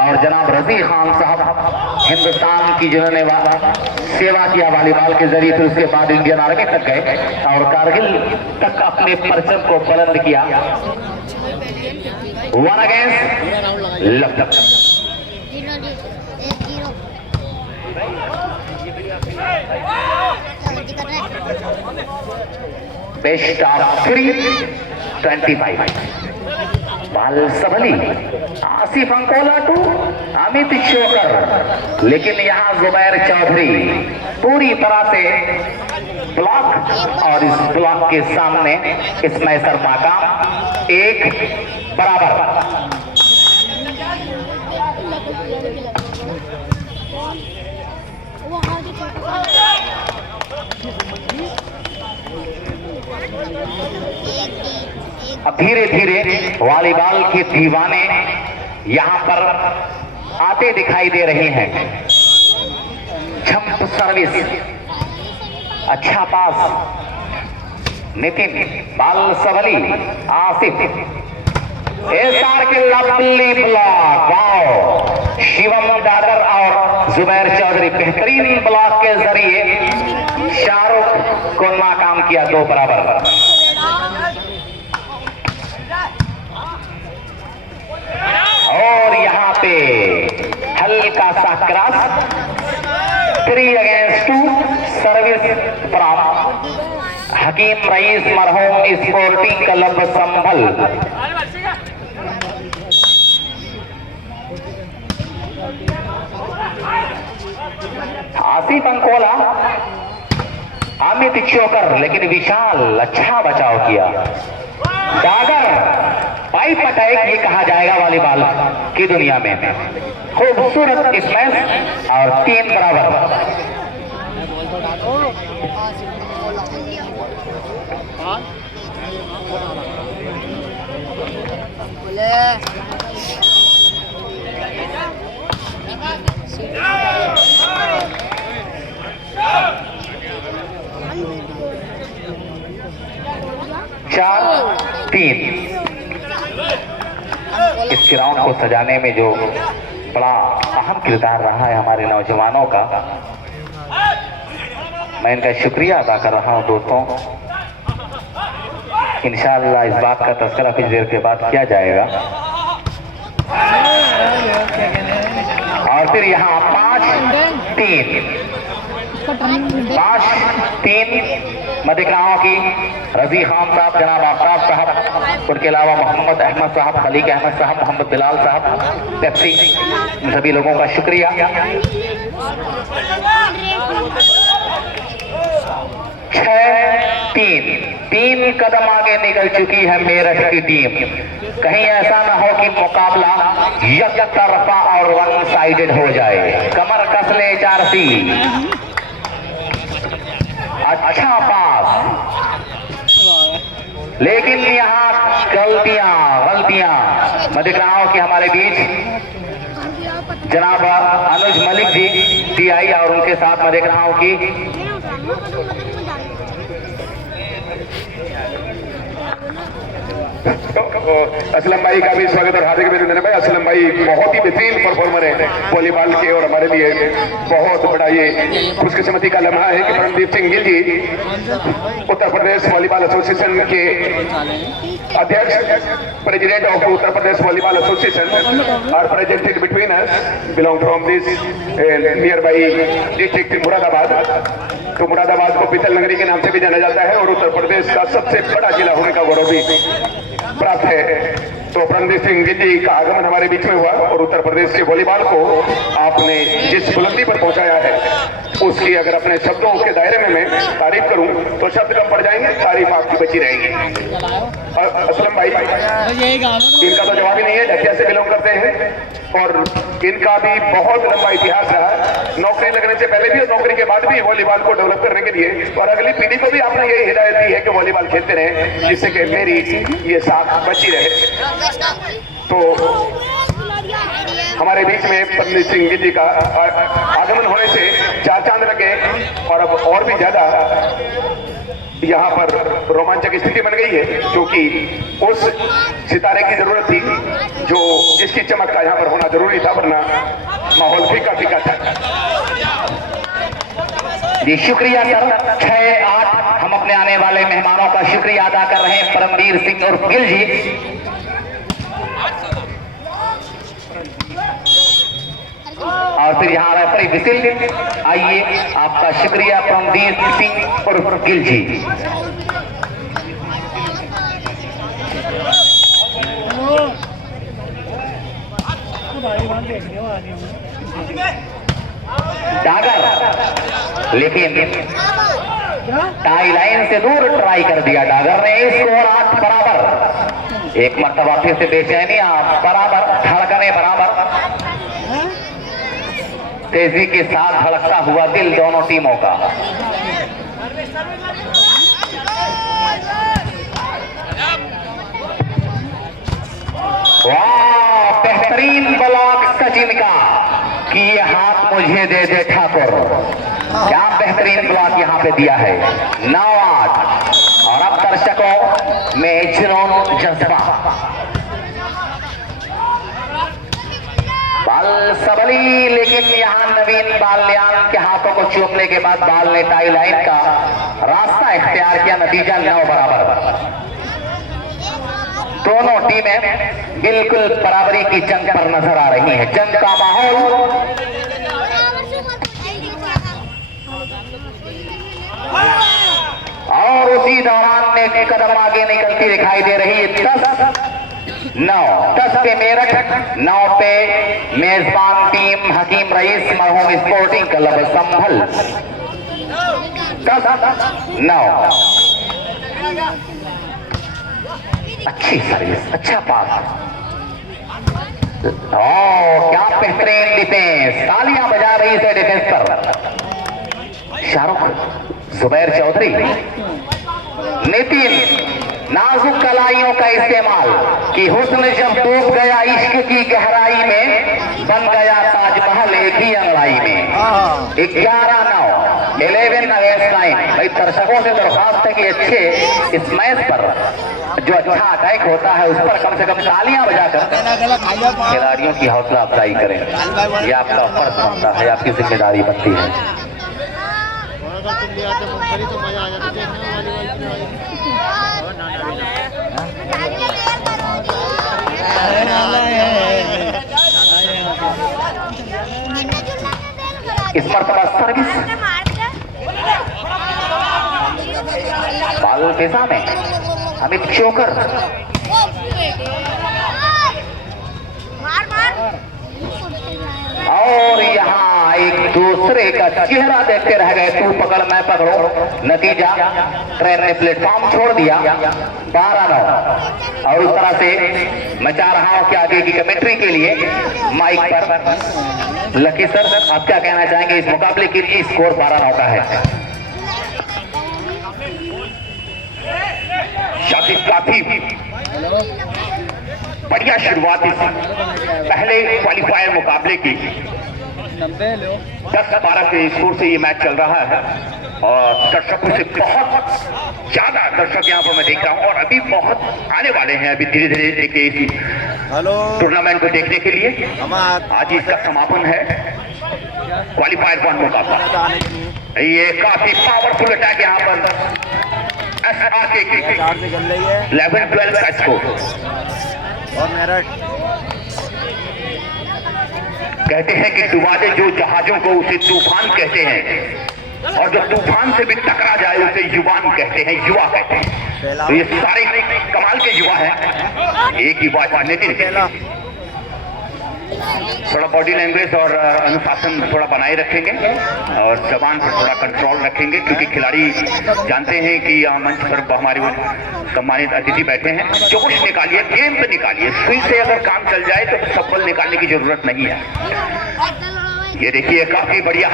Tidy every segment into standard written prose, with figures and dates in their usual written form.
और जनाब रजी खान साहब हिंदुस्तान की जिन्होंने सेवा किया वॉलीबॉल के जरिए, फिर उसके बाद इंडियन आर्मी तक गए और कारगिल तक अपने परचम को बुलंद किया। 1 अगेंस्ट लखनऊ। Best of 3 25। बालसबली आसिफ अंकोला टू अमित शोकर, लेकिन यहाँ जुबैर चौधरी पूरी तरह से ब्लॉक और इस ब्लॉक के सामने इस मैसर नाकाम। 1 बराबर। अब धीरे धीरे वॉलीबॉल के दीवाने यहां पर आते दिखाई दे रहे हैं। जंप सर्विस, अच्छा पास नितिन बालसबली आसिफ, एसआर के lovely block. Wow, Shivam Dagar और जुबैर चौधरी बेहतरीन ब्लॉक के जरिए शाहरुख को नाकाम किया। 2 बराबर। और यहाँ पे हल्का सा cross. 3 against 2 service from Hakim rice मरहूम स्पोर्टिंग क्लब संभल। आसिफ अंकोला अमित चोकर, लेकिन विशाल अच्छा बचाव किया। डागर पाइप अटैक ये कहा जाएगा वॉलीबॉल की दुनिया में। खूबसूरत स्मैश और 3 बराबर। चार 3। इस ग्राउंड को सजाने में जो बड़ा अहम किरदार रहा है हमारे नौजवानों का, मैं इनका शुक्रिया अदा कर रहा हूं दोस्तों। इंशाअल्लाह इस बात का तज़किरा कुछ देर के बाद किया जाएगा। और फिर यहाँ 5-3 मदिकराओं की रजी खान साहब, जनाब आफ्ताब साहब, उनके अलावा मोहम्मद अहमद साहब, खलीक अहमद साहब, मोहम्मद बिलाल साहब, पेप्सी, इन सभी लोगों का शुक्रिया। 6-3 कदम आगे निकल चुकी है मेरठ की टीम। कहीं ऐसा ना हो कि मुकाबला एक तरफा और 1 साइडेड हो जाए। कमर कस ले 4C। अच्छा पास, लेकिन यहाँ गलतियां मदिकराओं की हमारे बीच जनाब अनुज मलिक जी टीआई और उनके साथ मदिकराओं की असलम भाई का भी स्वागत और हार्दिक अभिनंदन भाई। असलम भाई बहुत ही बेहतरीन परफॉर्मर है वॉलीबॉल के और हमारे लिए बहुत बड़ा ये खुशकिस्मती का लम्हा है कि परमदीप सिंह गिल जी उत्तर प्रदेश वॉलीबॉल एसोसिएशन के अध्यक्ष, president of Uttar Pradesh volleyball association और presented between us belong from this near by district Moradabad. तो मुरादाबाद को पीतल नगरी के नाम से भी जाना जाता है और उत्तर प्रदेश का सबसे बड़ा जिला होने का गौरव भी प्राप्त है। तो परमदीप सिंह गिल जी का आगमन हमारे बीच में हुआ और उत्तर प्रदेश के वॉलीबॉल को आपने जिस बुलंदी पर पहुंचाया है उसकी अगर अपने शब्दों के दायरे में मैं तारीफ करूं तो शब्द कम पड़ जाएंगे, तारीफ आपकी बची रहेगी। और असलम भाई इनका तो जवाब ही नहीं है, ढकिया से बिलोंग करते हैं और इनका भी बहुत लंबा इतिहास रहा, नौकरी लगने से पहले भी और नौकरी के बाद भी वॉलीबॉल को डेवलप करने के लिए। और अगली पीढ़ी को भी आपने यही हिदायत दी है कि वॉलीबॉल खेलते रहे जिससे कि मेरी ये साख बची रहे। तो हमारे बीच में परमदीप सिंह गिल जी का आगमन होने से 4 चांद लगे और अब और भी ज्यादा यहाँ पर रोमांचक स्थिति बन गई है, क्योंकि उस सितारे की जरूरत थी जो जिसकी चमक का यहाँ पर होना जरूरी था, वरना माहौल फीका फीका था। जी शुक्रिया सर। 6-8 हम अपने आने वाले मेहमानों का शुक्रिया अदा कर रहे हैं। परमवीर सिंह और गिल जी, और फिर यहाँ रेफरी विसिल। आइए, आपका शुक्रिया परमवीर सिंह और गिल जी। डागर, लेकिन टाई लाइन से दूर ट्राई कर दिया डागर ने। स्कोर 8 बराबर। एक मरतबा फिर से बेचैनी बराबर, धड़कने बराबर, तेजी के साथ धड़कता हुआ दिल दोनों टीमों का। वाह, बेहतरीन ब्लॉक सचिन का कि ये हाथ मुझे दे दे ठाकुर। क्या बेहतरीन ब्लॉक यहाँ पे दिया है। 9-8 और अब दर्शकों में जुनून जज्बा। बाल सबली, लेकिन यहाँ नवीन बाल्यान के हाथों को चूमने के बाद बाल ने टाई लाइन का रास्ता इख्तियार किया। नतीजा 9 बराबर। दोनों टीमें बिल्कुल बराबरी की जंग पर नजर आ रही हैं। जंग का माहौल। और उसी दौरान में एक कदम आगे निकलती दिखाई दे रही है। 10 पे मेरठ, 9 पे मेजबान टीम हकीम रईस मरहूम स्पोर्टिंग क्लब संभल। 10-9। अच्छी सर्विस, अच्छा पास। क्या बेहतरीन डिफेंस। तालियां बजा रही है डिफेंस पर शाहरुख, जुबैर चौधरी, नितिन। नाजुक कलाइयों का इस्तेमाल कि हुस्न जब डूब गया इश्क की गहराई में, बन गया ताजमहल एक ही अंगड़ाई में। 11-9, 11-9। भाई दर्शकों से दरख्वास्त है कि अच्छे इस मैच पर जो अच्छा अटैक होता है उस पर कम से कम तालियां बजाकर खिलाड़ियों की हौसला अफजाई करें। ये आपका फर्ज बनता है, आपकी जिम्मेदारी बनती है। इस मरतबा सर्विस बाल पेशा में अमित चोकर। और यहाँ एक दूसरे का चेहरा देखते रह गए, तू पकड़ मैं पकड़ो। नतीजा ट्रेन ने प्लेटफॉर्म छोड़ दिया। 12-9। और उस तरह से मैं चाह रहा हूं कि आगे की कमेंट्री के लिए माइक पर लकी सर, आप क्या कहना चाहेंगे इस मुकाबले के लिए। स्कोर 12-9 का है। शादी काफी बढ़िया शुरुआत इस पहले क्वालिफायर मुकाबले की। 10-12 के स्कोर से ये मैच चल रहा है और दर्शकों से बहुत ज्यादा दर्शक यहाँ पर मैं देख रहा हूँ और अभी बहुत आने वाले हैं अभी धीरे धीरे देखिए इस टूर्नामेंट को देखने के लिए। आज इसका समापन है क्वालिफायर 1 मुकाबला। ये काफी पावरफुल अटैक यहाँ पर SRK की 11-12 का स्कोर। और मेरठ कहते हैं कि डुबा दे जो जहाजों को उसे तूफान कहते हैं, और जो तूफान से भी टकरा जाए उसे युवान कहते हैं, युवा कहते हैं। तो ये सारे कमाल के युवा हैं। एक युवा नितिन थोड़ा बॉडी लैंग्वेज और अनुशासन थोड़ा बनाए रखेंगे और जबान पर थोड़ा कंट्रोल रखेंगे, क्योंकि खिलाड़ी जानते हैं कि यहाँ मंच पर हमारे सम्मानित अतिथि बैठे हैं। जोश निकालिए, गेम पे निकालिए। सुई से अगर काम चल जाए तो सफल निकालने की जरूरत नहीं है। ये देखिए काफी बढ़िया,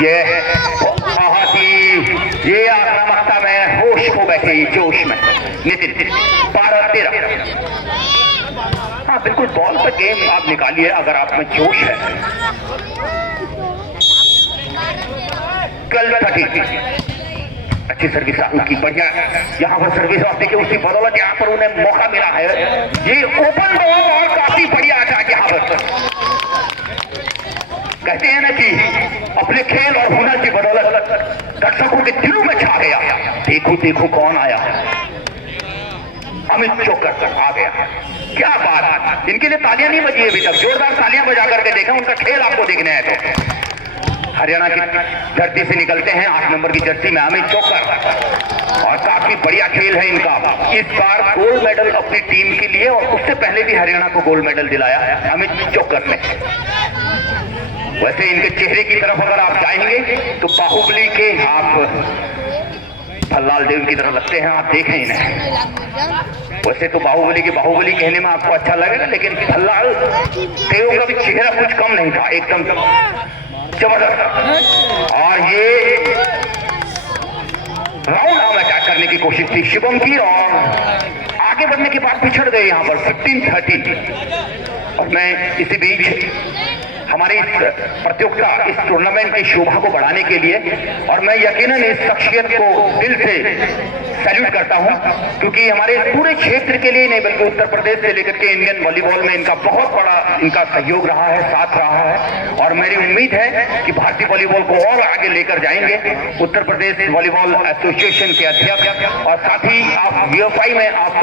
ये बहुत ही ये आक्रामकता में होश को बैठे जोश में। नितिन 12-13। हाँ बिल्कुल, बॉल पर गेम आप निकालिए अगर आप में जोश है। कल 30 अच्छी सर्विस चालू की, बढ़िया यहाँ पर सर्विस और देखिए उसकी बदौलत यहाँ पर उन्हें मौका मिला है। ये ओपन बॉल और काफी बढ़िया अटैक यहाँ पर। कहते हैं ना कि अपने खेल और हुनर की बदौलत दर्शकों के दिलों में छा गया। देखो देखो कौन आया, अमित चोकर आ गया। क्या बात, इनके लिए तालियां नहीं बजी अभी तक, जोरदार तालियां बजा करके देखा, उनका खेल आपको देखना है तो। हरियाणा की धरती से निकलते हैं 8 नंबर की जर्सी में अमित चोकर, और काफी बढ़िया खेल है इनका। इस बार गोल्ड मेडल अपनी टीम के लिए, और उससे पहले भी हरियाणा को गोल्ड मेडल दिलाया अमित चोकर ने। वैसे इनके चेहरे की तरफ अगर आप जाएंगे तो बाहुबली के आप भल्लाल देव की तरह लगते हैं, आप देखें इन्हें। वैसे तो बाहुबली की बाहुबली कहने में आपको अच्छा लगेगा, लेकिन भल्लाल देव का भी चेहरा कुछ कम नहीं था, एकदम जबरदस्त। और ये राउंड आर्म अटैक करने की कोशिश थी शिवम की, और आगे बढ़ने के बाद पिछड़ गए यहाँ पर 15-13। और मैं इसी बीच हमारी इस प्रतियोगिता, इस टूर्नामेंट की शोभा को बढ़ाने के लिए, और मैं यकीनन इस शख्सियत को दिल से सैल्यूट करता हूं, क्योंकि हमारे पूरे क्षेत्र के लिए नहीं बल्कि उत्तर प्रदेश से लेकर के इंडियन वॉलीबॉल में इनका बहुत बड़ा इनका सहयोग रहा है, साथ रहा है। और मेरी उम्मीद है कि भारतीय वॉलीबॉल को और आगे लेकर जाएंगे। उत्तर प्रदेश वॉलीबॉल एसोसिएशन के अध्यक्ष, और साथ ही आप यूएफआई में आप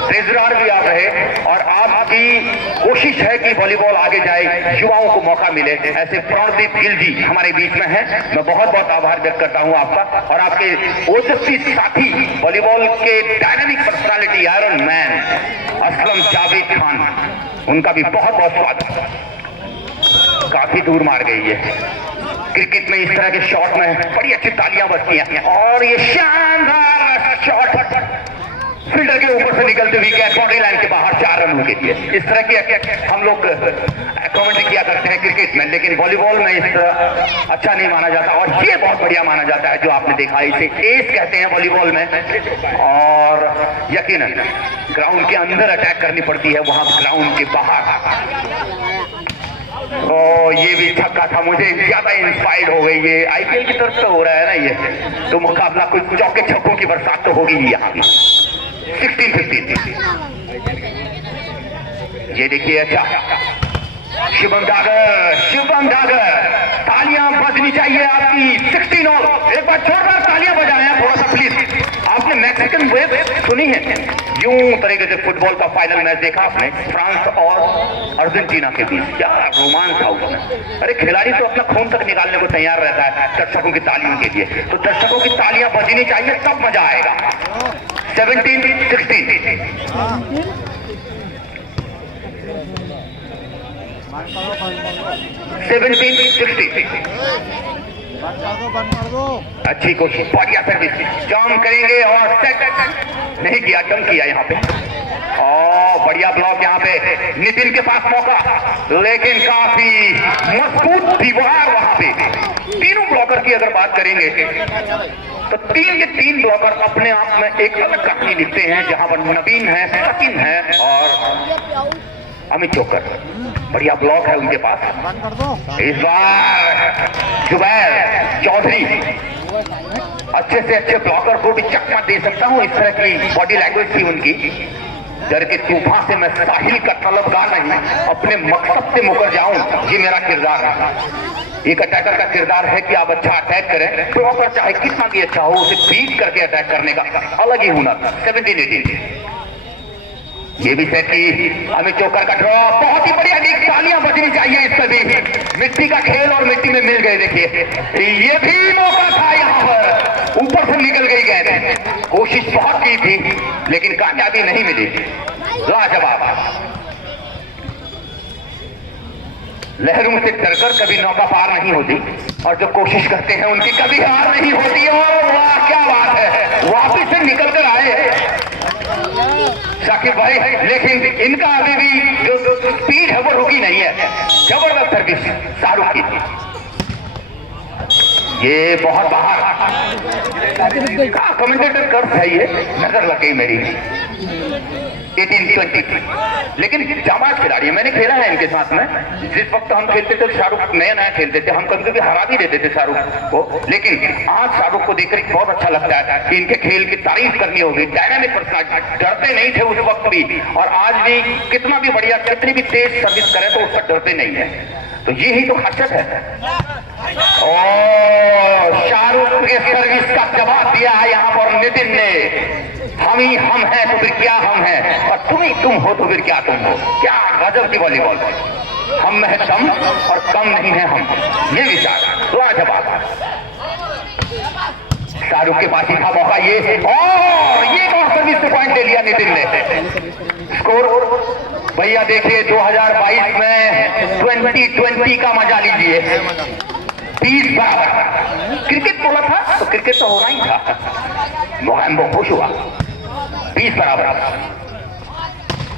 ट्रेजरर भी आप रहे, और आपकी कोशिश है कि वॉलीबॉल आगे जाए, युवाओं को मौका मिले। ऐसे प्रणदीप गिल जी हमारे बीच में हैं, मैं बहुत बहुत आभार व्यक्त करता हूं आपका, और आपके ओजस्वी साथी वॉलीबॉल के dynamic personality iron man Aslam Javed Khan, उनका भी बहुत बहुत स्वागत। काफी दूर मार गई है। क्रिकेट में इस तरह के शॉट में बड़ी अच्छी तालियां बजती हैं, और ये शानदार शॉट फील्डर के ऊपर से निकलते हुए कैच बाउंड्री लाइन के बाहर 4 रनों के लिए। इस तरह की हम लोग कमेंट्री किया करते हैं क्रिकेट में, लेकिन वॉलीबॉल में इस तरह अच्छा नहीं माना जाता, और ये बहुत बढ़िया माना जाता है जो आपने देखा। इसे एस कहते हैं वॉलीबॉल में, और यकीनन ग्राउंड के अंदर अटैक करनी पड़ती है, वहां ग्राउंड के बाहर। और ये भी छक्का था, मुझे ज्यादा इंस्पायर्ड हो गई। ये आईपीएल की तरफ से हो रहा है ना ये, तो मुकाबला कुछ चौके छक्कों की बरसात तो होगी ही यहाँ भी। 16-15 ये देखिए। अच्छा शिवम डागर तालियां बजनी चाहिए आपकी। 16 ऑल, एक बार जोरदार तालियां बजाएं थोड़ा सा प्लीज। आपने मैक्सिकन वेव सुनी है? यूं तरीके से फुटबॉल का फाइनल मैच देखा आपने, फ्रांस और अर्जेंटीना के बीच, क्या रोमांच था उसमें। अरे खिलाड़ी तो अपना खून तक निकालने को तैयार रहता है दर्शकों की तालियों के लिए, तो दर्शकों की तालियां बजनी चाहिए, तब मजा आएगा। 17-16 अच्छी कोशिश, बढ़िया सर्विस, जंप करेंगे और सेट नहीं किया, जंप किया यहाँ पे, और बढ़िया ब्लॉक यहाँ पे। नितिन के पास मौका, लेकिन काफी मजबूत दीवार वहां पे। तीनों ब्लॉकर की अगर बात करेंगे तो 3 के 3 ब्लॉकर अपने आप में एक अलग कहानी लिखते हैं, जहां पर नवीन है, सचिन है और अमित चोकर। बढ़िया ब्लॉक है उनके पास। इस बार जुबैर चौधरी अच्छे से अच्छे ब्लॉकर को भी चक्का दे सकता हूं, इस तरह की बॉडी लैंग्वेज थी उनकी। डर के तूफान से मैं साहिल का तलबगार नहीं, अपने मकसद से मुकर जाऊं, ये मेरा किरदार है। एक अटैकर का किरदार है कि आप अच्छा अटैक करें, ब्लॉकर चाहे कितना भी अच्छा हो, उसे बीट करके अटैक करने का अलग ही हुनर। 17-18 ये भी सेट की अमित चोकर का ड्रॉ, बहुत ही बढ़िया। तालियां बजनी चाहिए इस पर भी। मिट्टी का खेल और मिट्टी में मिल गए, देखिए ये भी मौका था यहाँ पर, ऊपर से निकल गई गेंद। कोशिश बहुत की थी लेकिन कामयाबी नहीं मिली। लाजवाब। लहरों से डरकर कभी नौका पार नहीं होती, और जो कोशिश करते हैं उनकी कभी हार नहीं होती। और वाह क्या बात है, वापिस से निकल कर आए शाकिब भाई, लेकिन इनका अभी भी जो स्पीड है वो रुकी नहीं है। जबरदस्त सर्विस शाहरुख की, ये बहुत बाहर। कमेंटेटर कर्व है, ये नजर लग गई मेरी। 18-20, लेकिन जाबाज खिलाड़ी है। मैंने खेला है इनके साथ में। जिस वक्त हम खेलते थे शाहरुख नया नया खेलते थे, हम कभी कभी हरा भी देते थे शाहरुख को, लेकिन आज शाहरुख को देखकर बहुत अच्छा लगता है कि इनके खेल की तारीफ करनी होगी। डायनामिक पर्सनालिटी, डरते नहीं थे उस वक्त भी, और आज भी कितना भी बढ़िया, कितनी भी तेज सर्विस करें तो उस पर डरते नहीं है। तो यही तो खासियत है। और शाहरुख के सर्विस का जवाब दिया है यहाँ पर नितिन ने। हम ही हम हैं तो फिर क्या हम हैं, और तुम ही तुम हो तो फिर क्या तुम हो। क्या गजब की वॉलीबॉल। हम में है कम और कम नहीं है हम, ये विचार लाजवाब। शाहरुख के पास ही था मौका ये, और ये सर्विस से पॉइंट ले लिया नितिन ने। स्कोर भैया देखिए 2022 में 2020 का मजा लीजिए। 20 बराबर। क्रिकेट बोला था तो क्रिकेट तो होना ही था। मोहम्मद खुश हुआ। 20 बराबर।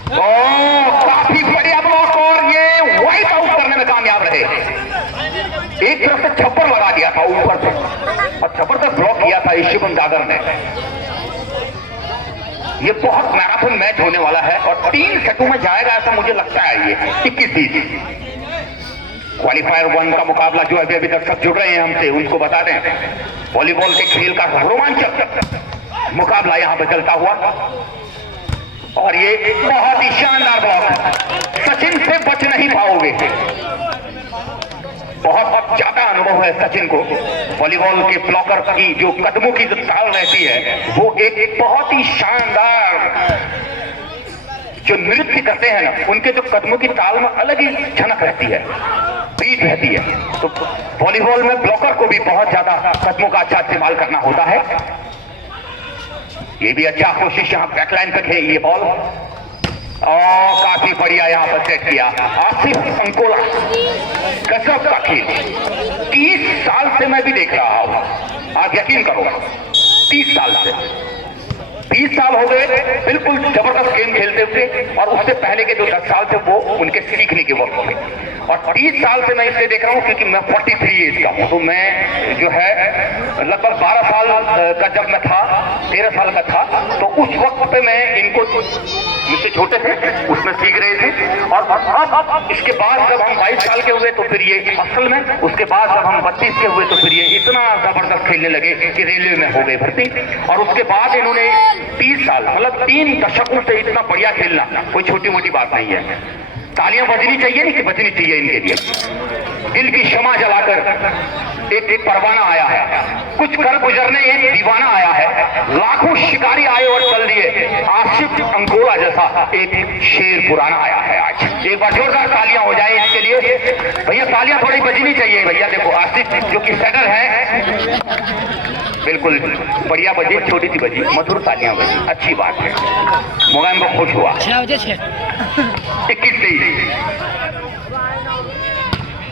काफी बढ़िया ब्लॉक, और ये वाइट आउट करने में कामयाब रहे। एक तरफ से छप्पर लगा दिया था ऊपर से, और जबरदस्त ब्लॉक किया था शिवम जागर ने। ये बहुत मैराथन मैच होने वाला है, और 3 सेटों में जाएगा ऐसा मुझे लगता है। ये 21-20 क्वालिफायर 1 का मुकाबला जो अभी दर्शक जुड़ रहे हैं हमसे, उनको बता दें वॉलीबॉल के खेल का रोमांचक मुकाबला यहाँ पे चलता हुआ। और ये बहुत ही शानदार ब्लॉक, सचिन से बच नहीं पाओगे। बहुत ज्यादा अनुभव है सचिन को वॉलीबॉल के ब्लॉकर की। जो कदमों की जो ताल रहती है, वो एक बहुत ही शानदार, जो नृत्य करते हैं ना, उनके जो कदमों की ताल में अलग ही झनक रहती है, बीट रहती है। तो वॉलीबॉल में ब्लॉकर को भी बहुत ज्यादा कदमों का अच्छा इस्तेमाल करना होता है। ये भी अच्छा कोशिश यहाँ बैकलाइन पे है ये बॉल, और काफी बढ़िया यहाँ पर सेट किया आसिफ अंकोला। गजब का खेल। 30 साल से मैं भी देख रहा हूं, आप यकीन करो 30 साल से। 20 साल हो गए बिल्कुल जबरदस्त गेम खेलते हुए, और उससे पहले के जो 10 साल थे वो उनके सीखने के वक्त थे। और 30 साल से मैं इसलिए देख रहा हूँ क्योंकि मैं 43 एज का हूँ। तो मैं जो है लगभग 12 साल का जब मैं था, 13 साल का था, तो उस वक्त पे मैं इनको, मुझसे छोटे थे, उसमें सीख रहे थे। और अब इसके बाद जब हम 22 साल के हुए तो फिर ये असल में, उसके बाद जब हम 32 के हुए तो फिर ये इतना जबरदस्त खेलने लगे कि रेलवे में हो गए भर्ती। और उसके बाद इन्होंने 30 साल मतलब 3 दशकों से इतना बढ़िया खेलना कोई छोटी मोटी बात नहीं है। तालियां बजनी चाहिए, नहीं कि बजनी चाहिए इनके लिए। दिल की क्षमा जलाकर एक परवाना आया है, कुछ कर गुजरने एक दीवाना आया है। लाखों शिकारी आए और चल दिए, आसिफ अंकोला जैसा एक शेर पुराना आया है आज। एक बार जोरदार तालियां हो जाए इसके लिए भैया। तालियां थोड़ी बजनी चाहिए भैया। देखो आसिफ जो कि सेटर है, बिल्कुल बढ़िया बजी, छोटी सी बजी, मधुर तालियां बजी, अच्छी बात है। मोबाइल में खुश हुआ। 21-23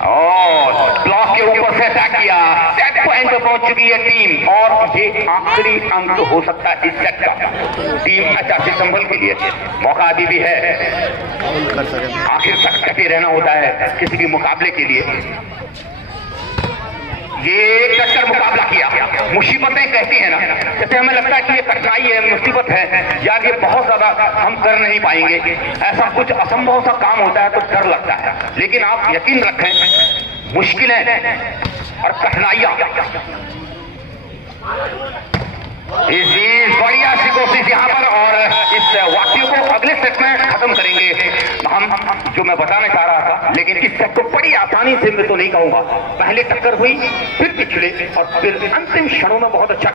और ब्लॉक के ऊपर से अटैक किया। सेट पॉइंट पर पहुंच चुकी है टीम, और ये आखिरी अंक हो सकता है इस सेट का टीम अच्छा सितंबर के लिए। मौका अभी भी है, आखिर तक डटे रहना होता है किसी भी मुकाबले के लिए। ये कट्टर मुकाबला किया। मुसीबतें कहती हैं ना, जैसे हमें लगता है कि ये कठिनाई है, मुसीबत है यार, ये बहुत ज्यादा हम कर नहीं पाएंगे, ऐसा कुछ असंभव सा काम होता है तो डर लगता है। लेकिन आप यकीन रखें, मुश्किलें और कठिनाइयां, इस बढ़िया सी कोशिश यहाँ पर, और इस वाक्य को अगले सेट में खत्म करेंगे हम, जो मैं बताना चाह रहा था। लेकिन इस सेट को बड़ी आसानी से मैं तो नहीं कहूंगा, पहले टक्कर हुई, फिर पिछले, और फिर अंतिम क्षणों में बहुत अच्छा